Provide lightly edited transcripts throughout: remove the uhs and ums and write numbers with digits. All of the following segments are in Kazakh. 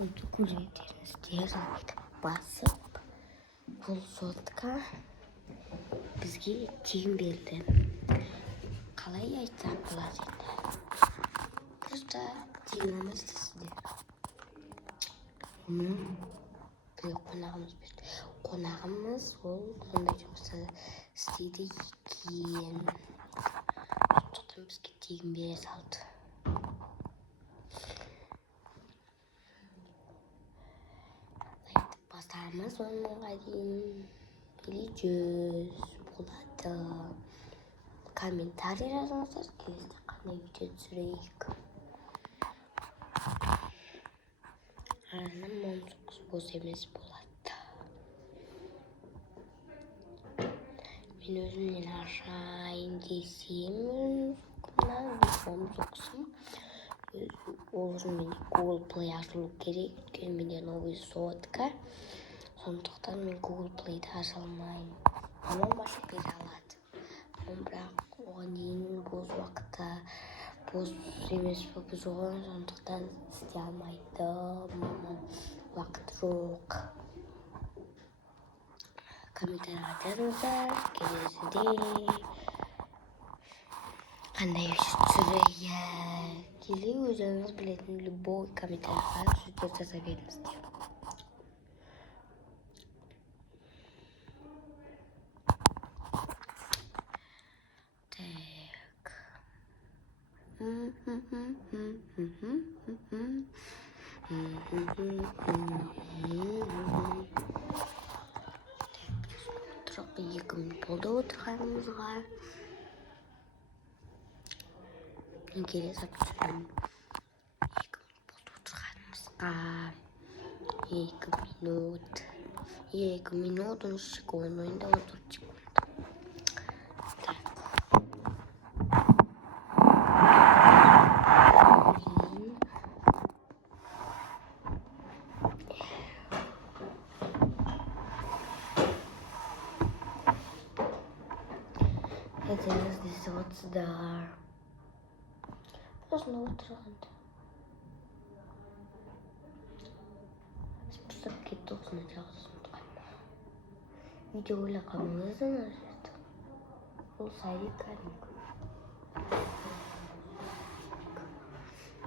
Bunu көрсетеміз дерлік басып, бұл сотқа бізге тегін берді. Қалай айтсақ болады енді. Просто тегін емес сіздер. Бір қонағымыз берді. Қонағымыз ол сондай жұмысты істейді екен. Сондықтан бізге тегін бере салды. Басамыз 10 мыңға дейін или 100 болады. Комментарий жазыңыздар, келесіде қандай видео түсірейік. Арным 19 бос емес болады. Мен өзімнен ашайын десем, ол үшін мен Google Play ашылу керек, өйткені менде новый сотка. Сондықтан мен Google Play'ді аша алмаймын. Мамам ашып бере алады. Бірақ оған дейін бос уақытта бос емес біз оған, сондықтан істей алмайды. Мамам уақыт жоқ. Комментарийға жазыңыздар, келесіде қандай видео түсірейік. Или өзіңіз білетін любой комментарийға сөздер жаза беріңіздер. Тұрақ 2 минут болды отырғанымызға. Мен келе сапсырым. 2 минут болды отырғанымызға. 2 минут. 2 минут 13 секунд. Ойында 14 секунд. Хотелось здесь вот сюда. Просто отырғанда. Спустап кетті осыны жағысын тұтқанда. Видео ойлағаныңыздан ажырды. Ол сайрек кәдімгі.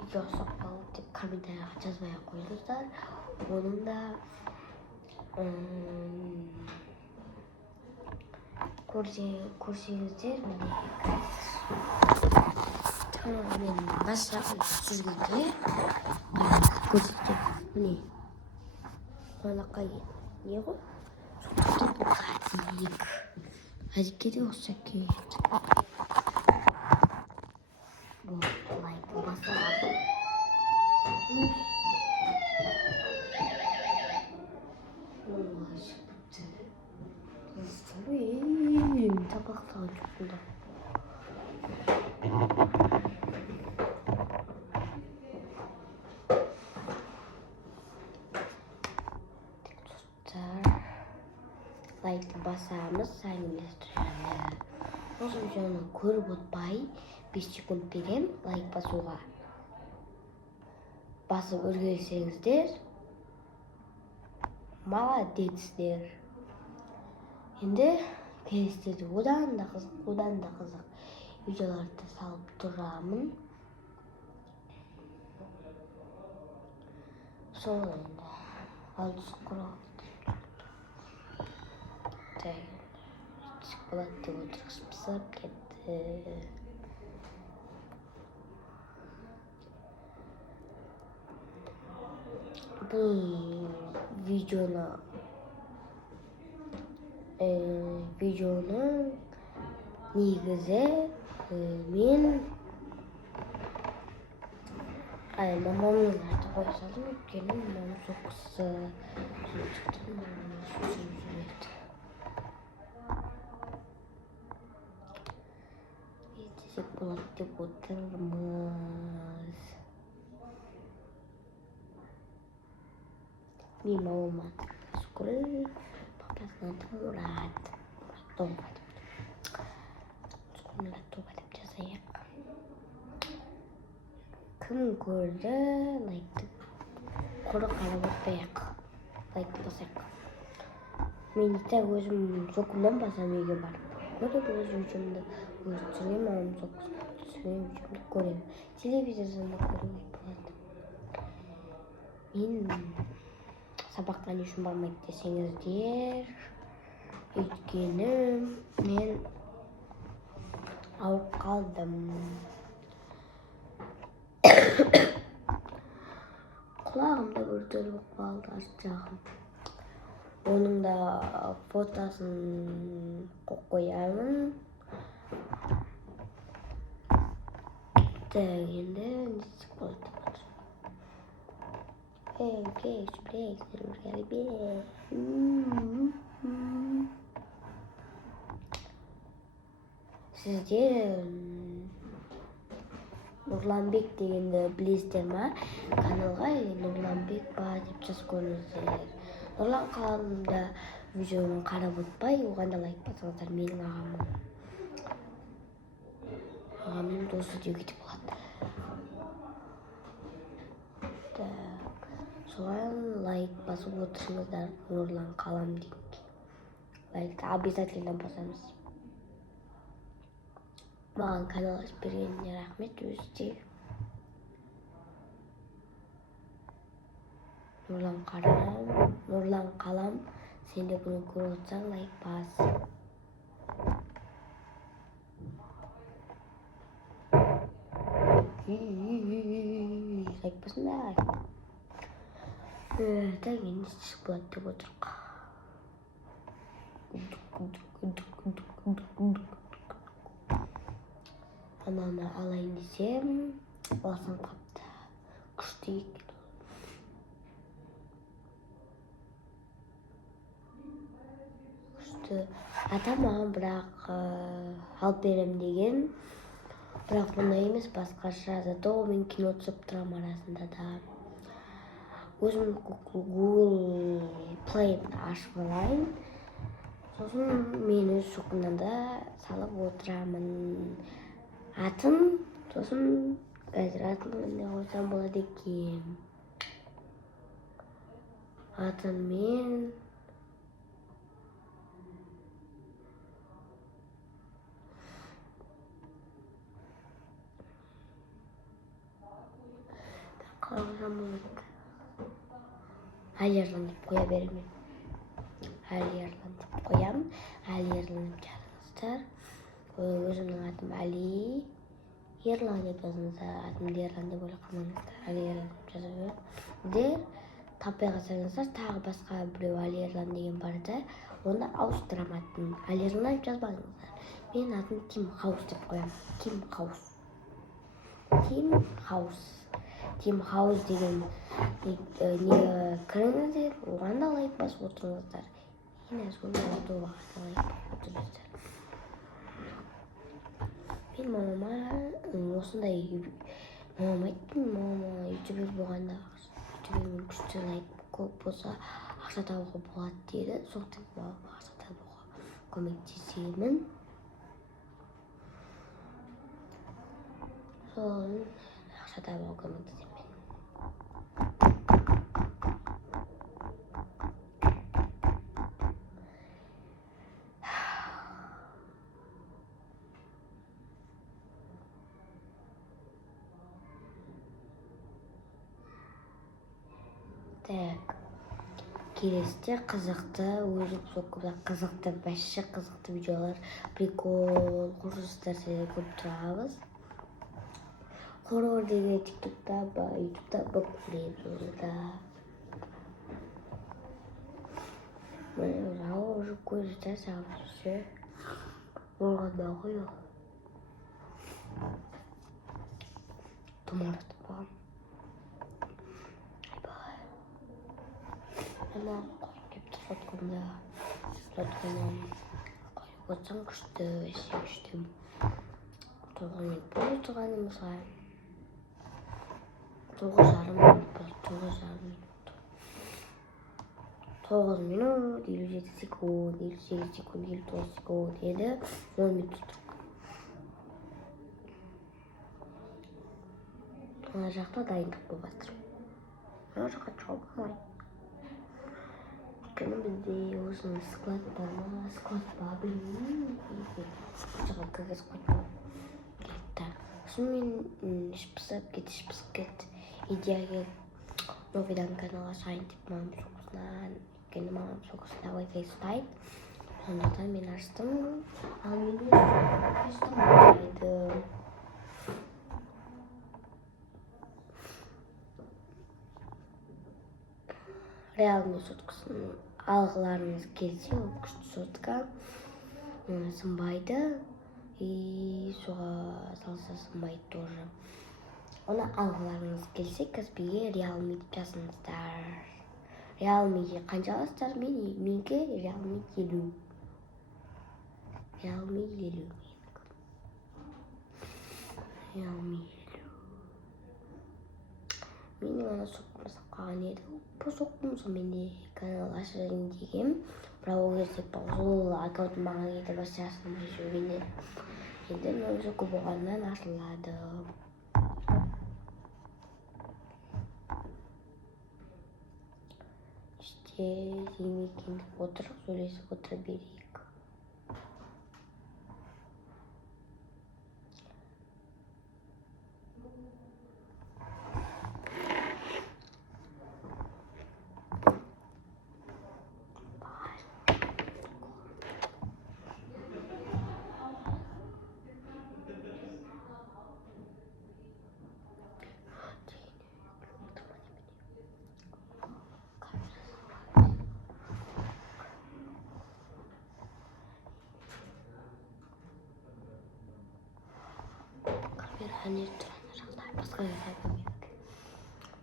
Видео соқпалы деп комментарийға жазбай қойыңыздар. Оның да көрсеңіздер міне мен басшағын сүзгенде көрсетем. Міне анаққа не ғой? Сондықтан бұл ғадик. Ғадикке де осы келеді. Бұл лайкты басады. Табақтаған жоқпында. Достар, лайкты басамыз, сәлемдестіреді. Осы видеоны көріп отпай 5 секунд берем лайк басуға. Басып үлгерсеңіздер, молодецтер. Енді келесіде одан да қызық видеоларды салып тұрамын. Сол енді алдысы құралды. Болады деп отырғыз пысып кетті. Бұл видеоның негізі мен мамамның айтып қоя салдым, өйткені мамам соққысы сондықтан мамам сөзім жүреді. Естесек болады деп отырмыз. Мен мамама Скүл, папасына Мұрат. Томға деп. Скүл Томға деп жазайық. Кім көрді, лайкты құр қарап отырайық. Лайк басайық. Мен итак өзім соқымнан басам үйге барып. Көріп өз видеомды өз түсірген, мамам түсірген видеомды көремін. Телевизордан да көруге болады. Мен сабаққа не үшін бармайды десеңіздер, өйткені мен ауырып қалдым. Құлағымда бүртөл болып қалды арт жағым. Оның да фотосын қоямын. Енді не істеп болады? Сіздер Нұрланбек дегенді білесіздер ма? Каналға Нұрланбек ба деп жазып көріңіздер. Нұрлан қаламда видеоны қарап өтпай, оған да лайк басыңыздар. Менің ағамның досы деуге де болады. Соған лайк басып отырыңыздар. Нұрлан қалам дейік. Лайкты обязательно басамыз. Маған канал ашып бергеніне рахмет өзі. Нұрлан қалам, сен де бұны көріп отырсаң лайк бас. Лайк басыңдар. Так, енді істесек болады деп отырық. Ананы алайын десем, алсам қапты. Күшті екен. Атам маған бірақ алып берем деген. Бірақ бұндай емес, басқаша. Зато мен кино түсіп тұрам арасында да. Өзім Google Play'ді ашып алайын. Сосын мен өз шоқымнан да салып отырамын. Атын, сосын қазір атын не қойсам болады екен. Атын мен қалғызам болады. Али Ерлан деп қоя беремін. Али Ерлан деп қоямын. Али Ерлан деп жазыңыздар. Өзімнің атым Али Ерлан деп жазыңыздар. Атымды Ерлан деп ойлақаныңыздар. Али Ерлан деп жазыңыздар. Таппай қалсаңыздар, тағы басқа біреу Али Ерлан деген бар да, оны ауыстырам атын. Али Ерлан деп жазбаңыздар. Мен атын Тим Хаус деп қоямын. Тим Хаус. Тим Хаус деген не кіріңіздер, оған да лайк басып отырыңыздар. Ең аз оған да лайк басып отырыңыздар. Мен мамама осындай айттым, мамама ютубер болғанда ютубермен күшті лайк көп болса ақша табуға болады дейді. Сондықтан мамама ақша табуға көмектесемін. Сол ақша табуға көмектесемін. Так, келесіде қызықты, өзім соққыда қызықты, бәші қызықты видеолар, прикол, құрсыстар сәлі көп тұрабыз. Хоррор деген тиктокта ба, ютубта көп көреміз оларда. Мен уже көзі тәсіп жүрсе, болғанда ғой ол. Тұмарып тұпам. Ана қойып кеп тұратқанда қойып отырсаң күшті, әсе күшті. Тоғын ет болып тұрғаны мысай. 9,5 минут. 9 минут, 57 секунд, 58 секунд, 59 секунд еді. 10 минут тұрдық. Ана жақта дайындық болып жатыр. Ана жаққа шыға болмайды. Өйткені бізде осының склад бар ма, склад ба білмеймін. Жаққа кіргізіп қоймай кетті. Сосын мен іш пысып кетті. Идея келді. Новыйдан канал ашайын деп мамам соғысынан. Өйткені мамам соғысында Wi-Fi ұстайды. Сондықтан мен аштым. Ал мен ұстамайды. Реалный соткасын алғыларыңыз келсе, ол күшті сотка сынбайды. И соға салса сынбайды тоже. Оны алғыларыңыз келсе, Каспиге Realme деп жазыңыздар. Realme'ге қанша аласыздар? Менікі Realme 50. Realme 50. Менің ана соққымызып қалған еді. Бұл соққым менде канал ашайын деген. Бірақ ол кезде сол аккаунтым маған еді басқа ашылмай жүрген еді. Енді өзі көп болғаннан ашылады. İşte yemeğini oturup söylese oturabiliriz. Камераны тұрған жағдай басқа жағдай көрмедік.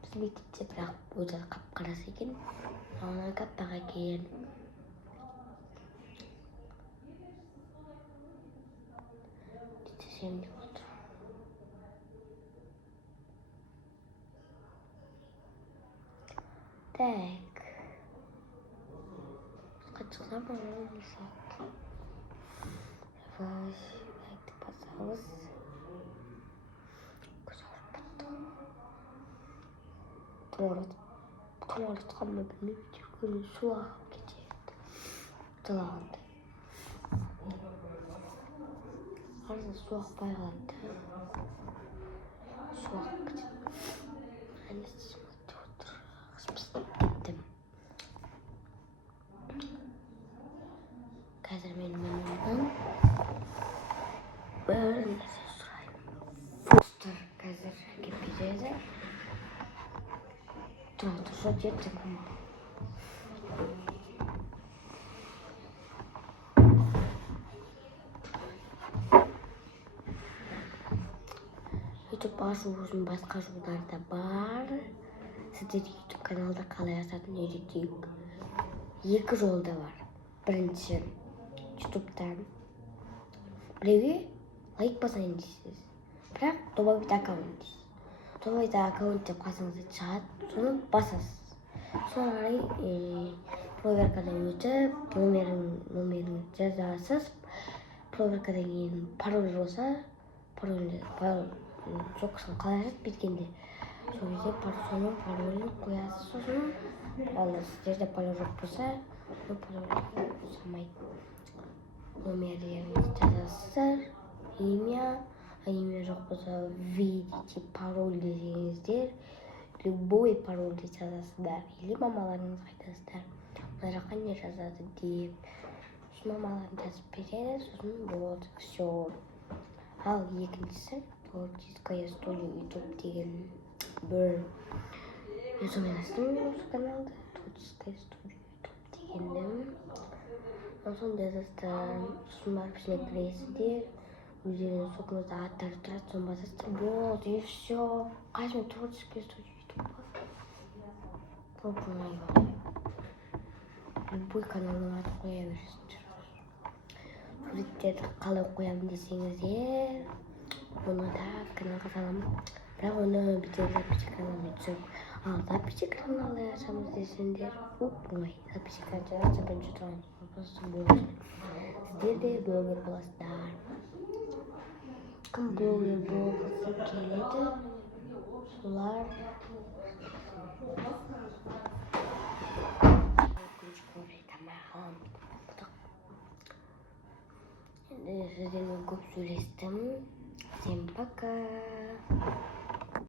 Біз мектепте бірақ өзі қап-қарасы екен. Ана каппаға екен. Жетесем деп отыр. Так. Қачықса болмай мысал. Лайкты басамыз. Тұмаратқанмы білмеймін. Жүргені су ағып кетеді. Жылағанды. Арзан су ақпай қалады. Су ағып кетеді. Әнестесім өтіп отыр. Қыспыстап кеттім. Қазір мен мамамнан бір нәрсе сұраймын. Фостер қазір әкеп береді. Тұра тұрса деді кім? YouTube ашу үшін басқа жолдар да бар. Сіздер YouTube каналда қалай ашатынын үйретейік. Екі жолда бар. Бірінші YouTube'дан біреуге лайк басайын дейсіз. Бірақ добавить аккаунт дейсіз. Добавить аккаунт деп қасыңызда шығады, соны басасыз. Содан қарай проверкадан өтіп, номерін жазасыз. Проверкадан кейін пароль болса, пароль соққысын қалай ашады беткенде. Сол кезде соның паролін қоясыз, сосын аласыз. Жерде пароль жоқ болса, ол парольді ұсамайды. Номерлеріңізді жазасыздар, имя жоқ болса, введите пароль десеңіздер, любой парольді жазасыздар, или мамаларыңызға айтасыздар. Мына жаққа не жазады деп. Сосын мамаларың жазып береді, сосын болады, все. Ал екіншісі творческая студия YouTube деген бір YouTube аштым осы каналды, творческая студия YouTube дегенді. Сосын жазасыздар, сосын барып ішіне кіресіздер, өздеріңіз соңыңызда аттары тұрады, соны басасыздар, болды, и все. Қайсымен творческая студия YouTube бар? Оп-оңай бар. Любой каналның атын қоя бересіздер. Суреттерді қалай қоямын десеңіздер, оны да каналға саламын. Бірақ оны біздер записи каналына түсіріп, ал записи каналды ашамыз десеңдер, оп-оңай. Записи каналды бірінші тұрған просто болды. Сіздер де блогер боласыздар. Кім блогер болғысы келеді, Sular. Tamam. Sizden çok söyledim. Всем пока.